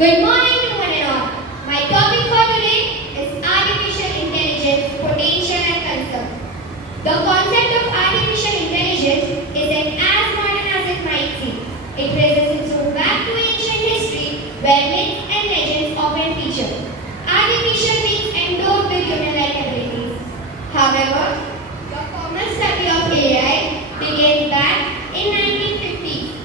Good morning to one and all. My topic for today is artificial intelligence, potential and concern. The concept of artificial intelligence isn't as modern as it might seem. It traces its root back to ancient history, where myths and legends often feature. Artificial means endowed with human-like abilities. However, the formal study of AI began back in 1950s,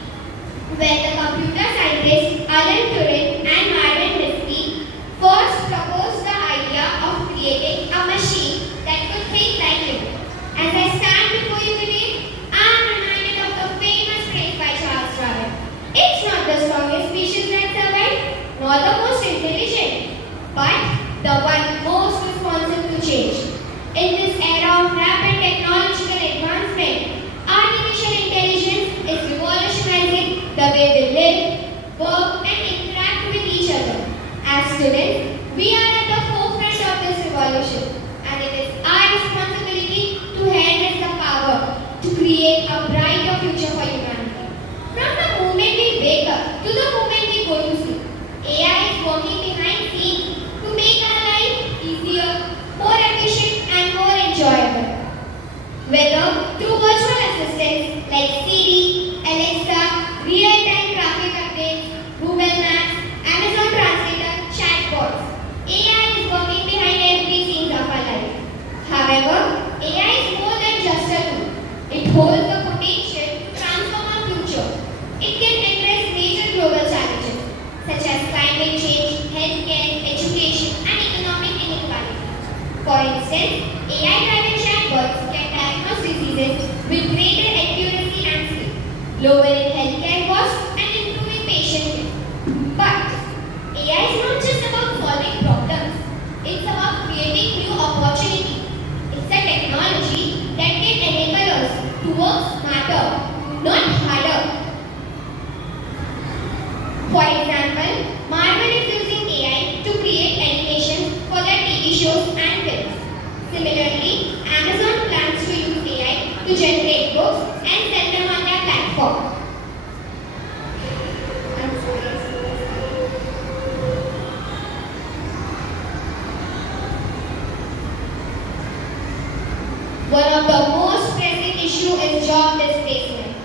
when the computer scientists Alan Turing and Marvin Minsky first proposed the idea of creating a machine that could think like human. As I stand before you today, I am reminded of the famous phrase by Charles Darwin. It's not the strongest species that survive, nor the most intelligent, but the one most responsive to change. In this era of rapid technological advancement, artificial intelligence is revolutionizing the way we live, work and interact with each other. As students, we are at the forefront of this revolution, and it is our responsibility to harness the power to create a brighter future for humanity. From the moment we wake up to the moment we go to sleep, AI is working behind scenes to make our life easier, more efficient and more enjoyable. Whether through virtual assistants like Siri, Alexa, real-time traffic updates, Google Maps, Amazon Translator, chatbots, AI is working behind every scene of our life. However, AI is more than just a tool. It holds the potential to transform our future. It can address major global challenges such as climate change, healthcare, education, and economic inequality. For instance, AI-driven chatbots can diagnose diseases with greater accuracy and speed, lowering healthcare costs and improving patient care. But AI is not just about solving problems, it's about creating new opportunities. It's a technology that can enable us to work smarter, not harder. For example, Marvel is using AI to create animations for their TV shows and films. Similarly, Amazon plans to use AI to generate books and sell them on their platform. One of the most pressing issues is job displacement.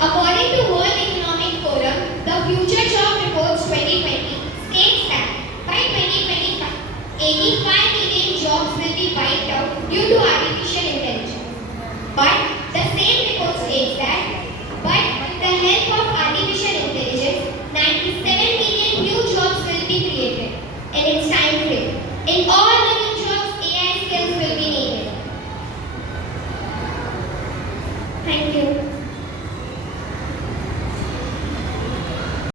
According to World Economic Forum, the Future Job Reports 2020 states that by 2025, 85 million jobs will be wiped out due to artificial intelligence. But the same report states that, with the help of artificial intelligence, 97 million new jobs will be created in its time frame. In all